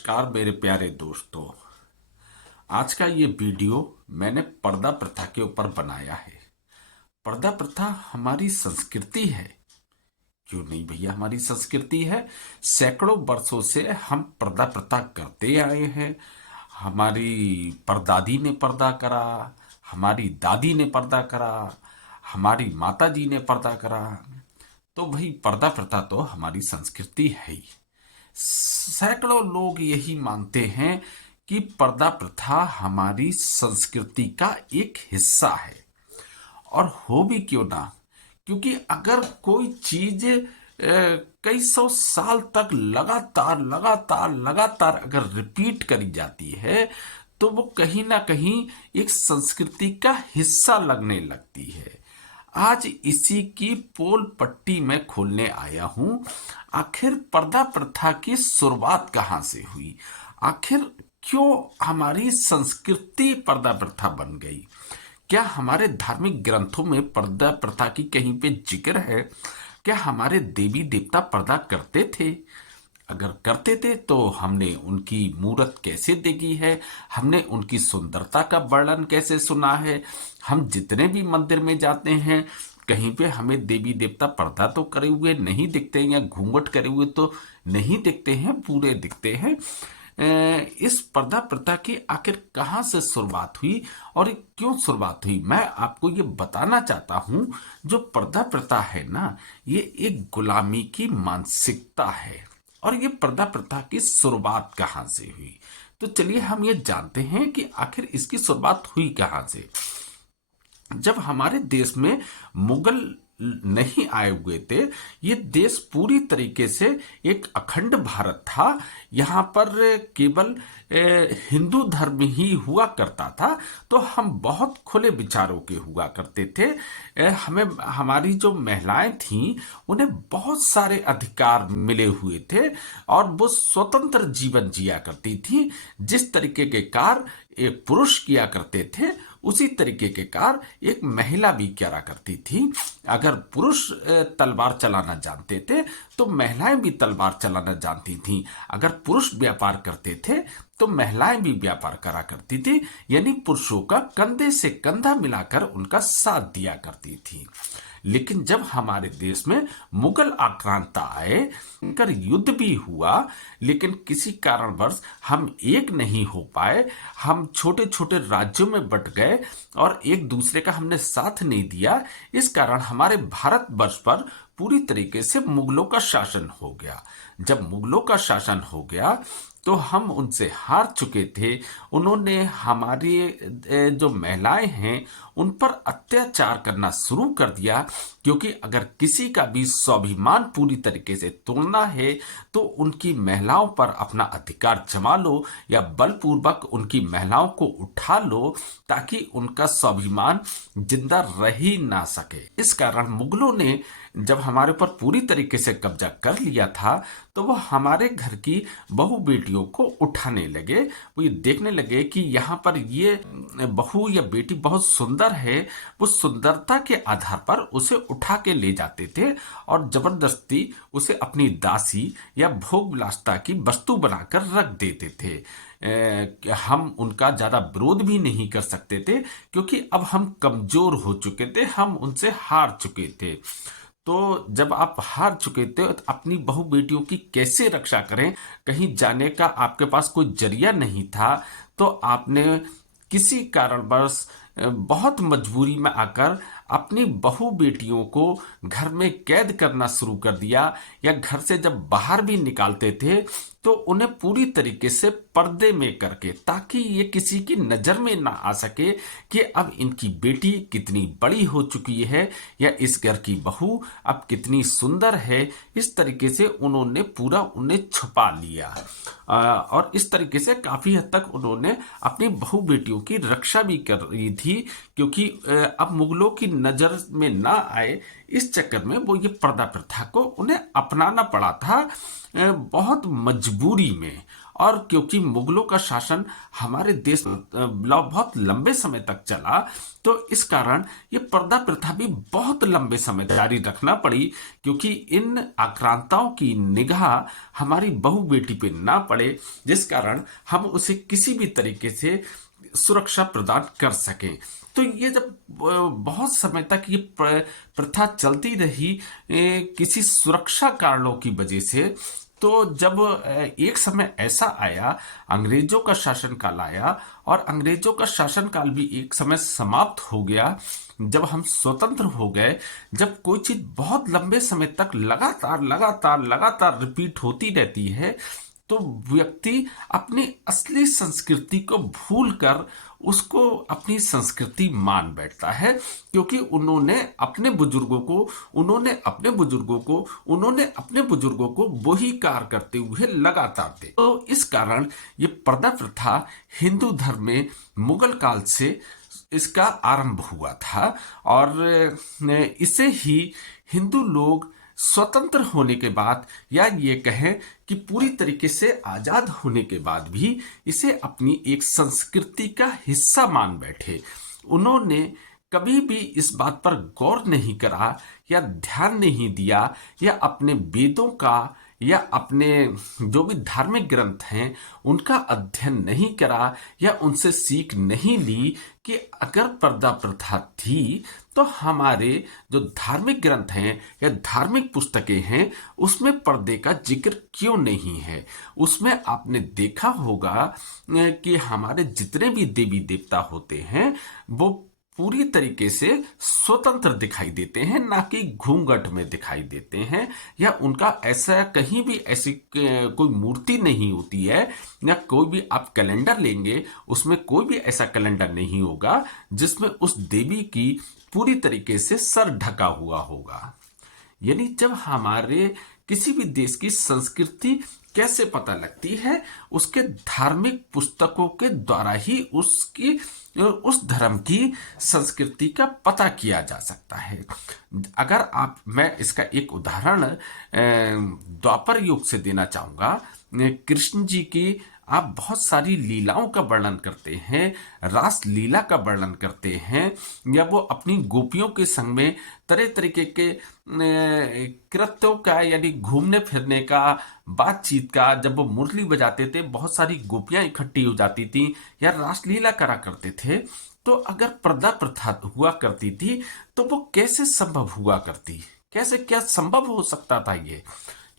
नमस्कार मेरे प्यारे दोस्तों। आज का ये वीडियो मैंने पर्दा प्रथा के ऊपर बनाया है। पर्दा प्रथा हमारी संस्कृति है। क्यों नहीं भैया, हमारी संस्कृति है। सैकड़ों वर्षों से हम पर्दा प्रथा करते आए हैं। हमारी परदादी ने पर्दा करा, हमारी दादी ने पर्दा करा, हमारी माता जी ने पर्दा करा। तो भाई पर्दा प्रथा तो हमारी संस्कृति है ही। सैकड़ों लोग यही मानते हैं कि पर्दा प्रथा हमारी संस्कृति का एक हिस्सा है। और हो भी क्यों ना, क्योंकि अगर कोई चीज कई सौ साल तक लगातार लगातार लगातार अगर रिपीट करी जाती है तो वो कहीं ना कहीं एक संस्कृति का हिस्सा लगने लगती है। आज इसी की पोल पट्टी मैं खोलने आया हूं। आखिर पर्दा प्रथा की शुरुआत कहां से हुई? आखिर क्यों हमारी संस्कृति पर्दा प्रथा बन गई? क्या हमारे धार्मिक ग्रंथों में पर्दा प्रथा की कहीं पे जिक्र है? क्या हमारे देवी देवता पर्दा करते थे? अगर करते थे तो हमने उनकी मूरत कैसे देखी है? हमने उनकी सुंदरता का वर्णन कैसे सुना है? हम जितने भी मंदिर में जाते हैं कहीं पे हमें देवी देवता पर्दा तो करे हुए नहीं दिखते हैं, या घूंघट करे हुए तो नहीं दिखते हैं, पूरे दिखते हैं। इस पर्दा प्रथा की आखिर कहां से शुरुआत हुई और ये क्यों शुरुआत हुई, मैं आपको ये बताना चाहता हूं। जो पर्दा प्रथा है ना, ये एक गुलामी की मानसिकता है। और ये पर्दा प्रथा की शुरुआत कहां से हुई, तो चलिए हम ये जानते हैं कि आखिर इसकी शुरुआत हुई कहां से। जब हमारे देश में मुगल नहीं आए हुए थे, ये देश पूरी तरीके से एक अखंड भारत था। यहाँ पर केवल हिंदू धर्म ही हुआ करता था। तो हम बहुत खुले विचारों के हुआ करते थे। हमें हमारी जो महिलाएं थीं उन्हें बहुत सारे अधिकार मिले हुए थे और वो स्वतंत्र जीवन जिया करती थी। जिस तरीके के कार्य एक पुरुष किया करते थे उसी तरीके के कार्य एक महिला भी करा करती थी। अगर पुरुष तलवार चलाना जानते थे तो महिलाएं भी तलवार चलाना जानती थीं। अगर पुरुष व्यापार करते थे तो महिलाएं भी व्यापार करा करती थी, यानी पुरुषों का कंधे से कंधा मिलाकर उनका साथ दिया करती थी। लेकिन जब हमारे देश में मुगल आक्रांता आए, कर युद्ध भी हुआ, लेकिन किसी कारणवश हम एक नहीं हो पाए। हम छोटे छोटे राज्यों में बंट गए और एक दूसरे का हमने साथ नहीं दिया। इस कारण हमारे भारतवर्ष पर पूरी तरीके से मुगलों का शासन हो गया। जब मुगलों का शासन हो गया तो हम उनसे हार चुके थे। उन्होंने हमारी जो महिलाएं हैं उन पर अत्याचार करना शुरू कर दिया, क्योंकि अगर किसी का भी स्वाभिमान पूरी तरीके से तोड़ना है तो उनकी महिलाओं पर अपना अधिकार जमा लो या बलपूर्वक उनकी महिलाओं को उठा लो, ताकि उनका स्वाभिमान जिंदा रह ही ना सके। इस कारण मुगलों ने जब हमारे ऊपर पूरी तरीके से कब्जा कर लिया था तो वो हमारे घर की बहू बेटियों को उठाने लगे। वो ये देखने लगे कि यहाँ पर ये बहू या बेटी बहुत सुंदर है। वो सुंदरता के आधार पर उसे उठा के ले जाते थे और जबरदस्ती उसे अपनी दासी या भोग विलासिता की वस्तु बनाकर रख देते थे। हम उनका ज्यादा विरोध भी नहीं कर सकते थे, क्योंकि अब हम कमजोर हो चुके थे, हम उनसे हार चुके थे। तो जब आप हार चुके थे तो अपनी बहू बेटियों की कैसे रक्षा करें? कहीं जाने का आपके पास कोई जरिया नहीं था, तो आपने किसी कारणवश बहुत मजबूरी में आकर अपनी बहू बेटियों को घर में कैद करना शुरू कर दिया। या घर से जब बाहर भी निकालते थे तो उन्हें पूरी तरीके से पर्दे में करके, ताकि ये किसी की नजर में ना आ सके कि अब इनकी बेटी कितनी बड़ी हो चुकी है या इस घर की बहू अब कितनी सुंदर है। इस तरीके से उन्होंने पूरा उन्हें छुपा लिया और इस तरीके से काफी हद तक उन्होंने अपनी बहू बेटियों की रक्षा भी कर रही थी, क्योंकि अब मुगलों की नजर में ना आए इस चक्कर में वो ये पर्दा प्रथा को उन्हें अपनाना पड़ा था बहुत मजबूरी में। और क्योंकि मुगलों का शासन हमारे देश बहुत लंबे समय तक चला, तो इस कारण ये पर्दा प्रथा भी बहुत लंबे समय जारी रखना पड़ी, क्योंकि इन आक्रांताओं की निगाह हमारी बहू बेटी पे ना पड़े, जिस कारण हम उसे किसी भी तरीके से सुरक्षा प्रदान कर सकें। तो ये जब बहुत समय तक ये प्रथा चलती रही किसी सुरक्षा कारणों की वजह से, तो जब एक समय ऐसा आया, अंग्रेजों का शासनकाल आया, और अंग्रेजों का शासनकाल भी एक समय समाप्त हो गया, जब हम स्वतंत्र हो गए, जब कोई चीज बहुत लंबे समय तक लगातार लगातार लगातार रिपीट होती रहती है, तो व्यक्ति अपनी असली संस्कृति को भूलकर उसको अपनी संस्कृति मान बैठता है, क्योंकि उन्होंने अपने बुजुर्गों को वही कार्य करते हुए लगातार थे। तो इस कारण ये पर्दा प्रथा हिंदू धर्म में मुगल काल से इसका आरंभ हुआ था, और इसे ही हिंदू लोग स्वतंत्र होने के बाद, या ये कहें कि पूरी तरीके से आजाद होने के बाद भी, इसे अपनी एक संस्कृति का हिस्सा मान बैठे। उन्होंने कभी भी इस बात पर गौर नहीं करा या ध्यान नहीं दिया, या अपने वेदों का या अपने जो भी धार्मिक ग्रंथ हैं उनका अध्ययन नहीं करा, या उनसे सीख नहीं ली कि अगर पर्दा प्रथा थी तो हमारे जो धार्मिक ग्रंथ हैं या धार्मिक पुस्तकें हैं उसमें पर्दे का जिक्र क्यों नहीं है। उसमें आपने देखा होगा कि हमारे जितने भी देवी देवता होते हैं वो पूरी तरीके से स्वतंत्र दिखाई देते हैं, ना कि घूंघट में दिखाई देते हैं, या उनका ऐसा कहीं भी ऐसी कोई मूर्ति नहीं होती है, या कोई भी आप कैलेंडर लेंगे उसमें कोई भी ऐसा कैलेंडर नहीं होगा जिसमें उस देवी की पूरी तरीके से सर ढका हुआ होगा। यानी जब हमारे किसी भी देश की संस्कृति कैसे पता लगती है, उसके धार्मिक पुस्तकों के द्वारा ही उस धर्म की संस्कृति का पता किया जा सकता है। अगर मैं इसका एक उदाहरण द्वापर युग से देना चाहूंगा। कृष्ण जी की आप बहुत सारी लीलाओं का वर्णन करते हैं, रास लीला का वर्णन करते हैं, या वो अपनी गोपियों के संग में तरह तरीके के कृत्यों का, यानी घूमने फिरने का, बातचीत का, जब वो मुरली बजाते थे बहुत सारी गोपियां इकट्ठी हो जाती थी या रासलीला करा करते थे, तो अगर पर्दा प्रथा हुआ करती थी तो वो कैसे संभव हुआ करती, कैसे क्या संभव हो सकता था? ये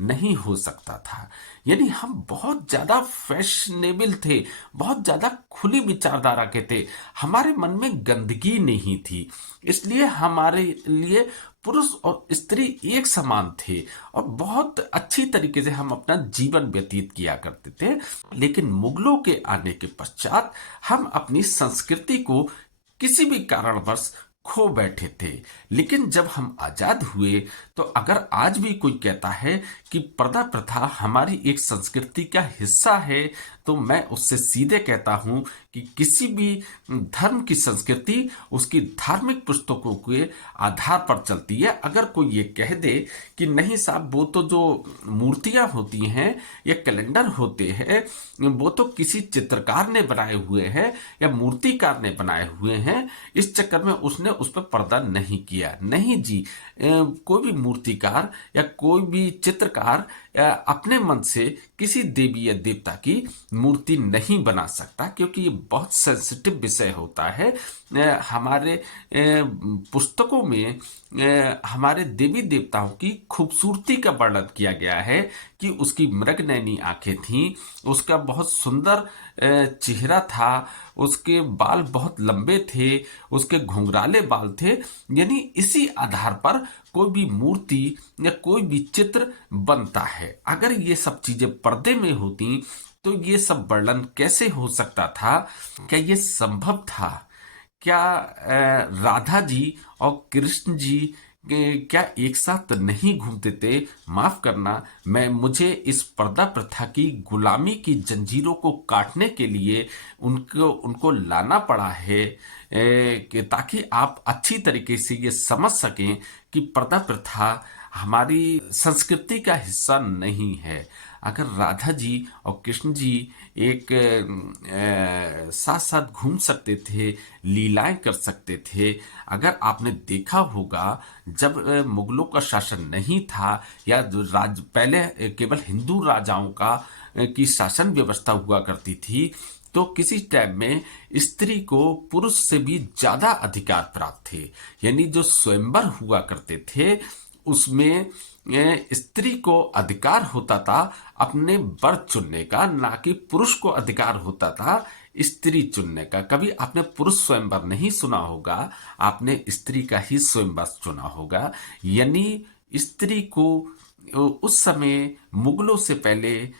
नहीं हो सकता था। यानी हम बहुत ज्यादा फैशनेबल थे, बहुत ज्यादा खुली विचारधारा के थे, हमारे मन में गंदगी नहीं थी, इसलिए हमारे लिए पुरुष और स्त्री एक समान थे और बहुत अच्छी तरीके से हम अपना जीवन व्यतीत किया करते थे। लेकिन मुगलों के आने के पश्चात हम अपनी संस्कृति को किसी भी कारणवश खो बैठे थे। लेकिन जब हम आजाद हुए, तो अगर आज भी कोई कहता है कि पर्दा प्रथा हमारी एक संस्कृति का हिस्सा है, तो मैं उससे सीधे कहता हूं कि किसी भी धर्म की संस्कृति उसकी धार्मिक पुस्तकों के आधार पर चलती है। अगर कोई ये कह दे कि नहीं साहब, वो तो जो मूर्तियां होती हैं या कैलेंडर होते हैं वो तो किसी चित्रकार ने बनाए हुए हैं या मूर्तिकार ने बनाए हुए हैं, इस चक्कर में उसने उस पर पर्दा नहीं किया। नहीं जी, कोई भी मूर्तिकार या कोई भी चित्रकार अपने मन से किसी देवी या देवता की मूर्ति नहीं बना सकता, क्योंकि ये बहुत सेंसिटिव विषय होता है। हमारे पुस्तकों में हमारे देवी देवताओं की खूबसूरती का वर्णन किया गया है कि उसकी मृगनयनी आंखें थीं, उसका बहुत सुंदर चेहरा था, उसके बाल बहुत लंबे थे, उसके घुंघराले बाल थे। यानी इसी आधार पर कोई भी मूर्ति या कोई भी चित्र बनता है। अगर ये सब चीजें पर्दे में होती तो ये सब वर्णन कैसे हो सकता था? क्या ये संभव था? क्या राधा जी और कृष्ण जी क्या एक साथ नहीं घूमते थे? माफ करना, मुझे इस पर्दा प्रथा की गुलामी की जंजीरों को काटने के लिए उनको लाना पड़ा है, ताकि आप अच्छी तरीके से ये समझ सकें कि पर्दा प्रथा हमारी संस्कृति का हिस्सा नहीं है। अगर राधा जी और कृष्ण जी एक साथ साथ घूम सकते थे, लीलाएं कर सकते थे। अगर आपने देखा होगा, जब मुगलों का शासन नहीं था, या जो पहले केवल हिंदू राजाओं का की शासन व्यवस्था हुआ करती थी, तो किसी टाइम में स्त्री को पुरुष से भी ज्यादा अधिकार प्राप्त थे। यानी जो स्वयंवर हुआ करते थे, उसमें स्त्री को अधिकार होता था अपने वर चुनने का, ना कि पुरुष को अधिकार होता था स्त्री चुनने का। कभी आपने पुरुष स्वयंवर नहीं सुना होगा, आपने स्त्री का ही स्वयंवर चुना होगा। यानी स्त्री को उस समय मुगलों से पहले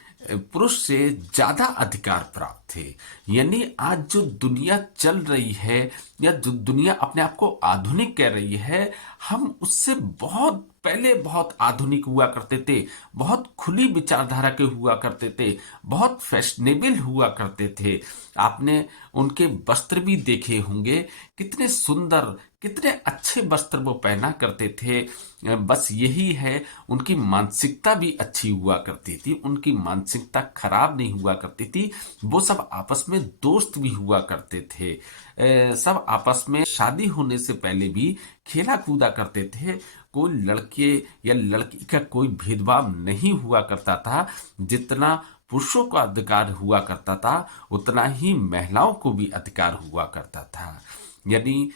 पुरुष से ज्यादा अधिकार प्राप्त थे। यानी आज जो दुनिया चल रही है, या जो दुनिया अपने आप को आधुनिक कह रही है, हम उससे बहुत पहले बहुत आधुनिक हुआ करते थे, बहुत खुली विचारधारा के हुआ करते थे, बहुत फैशनेबल हुआ करते थे। आपने उनके वस्त्र भी देखे होंगे, कितने सुंदर, कितने अच्छे वस्त्र वो पहना करते थे। बस यही है, उनकी मानसिकता भी अच्छी हुआ करती थी, उनकी मानसिकता खराब नहीं हुआ करती थी। वो सब आपस में दोस्त भी हुआ करते थे। सब आपस में शादी होने से पहले भी खेला कूदा करते थे। कोई लड़के या लड़की का कोई भेदभाव नहीं हुआ करता था। जितना पुरुषों का अधिकार हुआ करता था, उतना ही महिलाओं को भी अधिकार हुआ करता था। यानी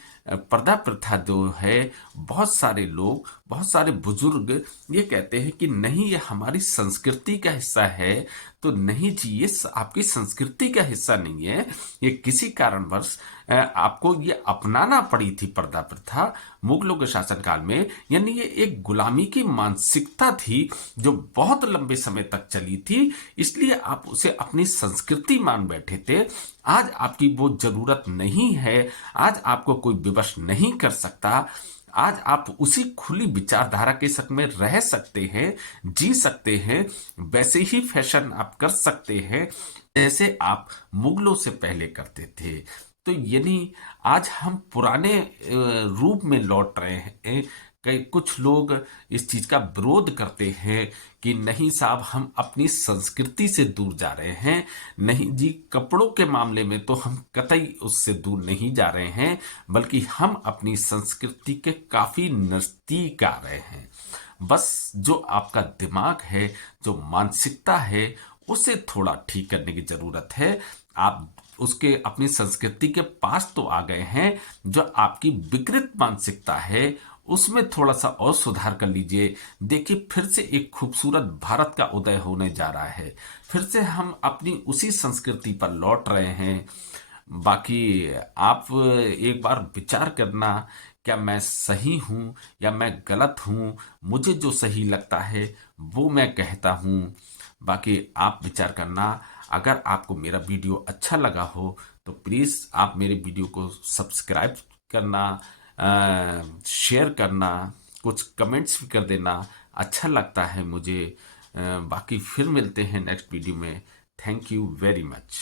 पर्दा प्रथा जो है, बहुत सारे लोग, बहुत सारे बुजुर्ग ये कहते हैं कि नहीं, ये हमारी संस्कृति का हिस्सा है। तो नहीं जी, ये आपकी संस्कृति का हिस्सा नहीं है। ये किसी कारणवश आपको ये अपनाना पड़ी थी पर्दा प्रथा मुगलों के शासनकाल में। यानी ये एक गुलामी की मानसिकता थी जो बहुत लंबे समय तक चली थी, इसलिए आप उसे अपनी संस्कृति मान बैठे थे। आज आपकी वो जरूरत नहीं है, आज आपको कोई विवश नहीं कर सकता। आज आप उसी खुली विचारधारा के संग में रह सकते हैं, जी सकते हैं, वैसे ही फैशन आप कर सकते हैं जैसे आप मुगलों से पहले करते थे। तो यानी आज हम पुराने रूप में लौट रहे हैं। कई कुछ लोग इस चीज का विरोध करते हैं कि नहीं साहब, हम अपनी संस्कृति से दूर जा रहे हैं। नहीं जी, कपड़ों के मामले में तो हम कतई उससे दूर नहीं जा रहे हैं, बल्कि हम अपनी संस्कृति के काफी नजदीक आ रहे हैं। बस जो आपका दिमाग है, जो मानसिकता है, उसे थोड़ा ठीक करने की जरूरत है। आप उसके अपनी संस्कृति के पास तो आ गए हैं, जो आपकी विकृत मानसिकता है उसमें थोड़ा सा और सुधार कर लीजिए। देखिए, फिर से एक खूबसूरत भारत का उदय होने जा रहा है। फिर से हम अपनी उसी संस्कृति पर लौट रहे हैं। बाकी आप एक बार विचार करना, क्या मैं सही हूं या मैं गलत हूं? मुझे जो सही लगता है वो मैं कहता हूं। बाकी आप विचार करना। अगर आपको मेरा वीडियो अच्छा लगा हो तो प्लीज आप मेरे वीडियो को सब्सक्राइब करना, शेयर करना, कुछ कमेंट्स भी कर देना, अच्छा लगता है मुझे। बाकी फिर मिलते हैं नेक्स्ट वीडियो में। Thank you very much.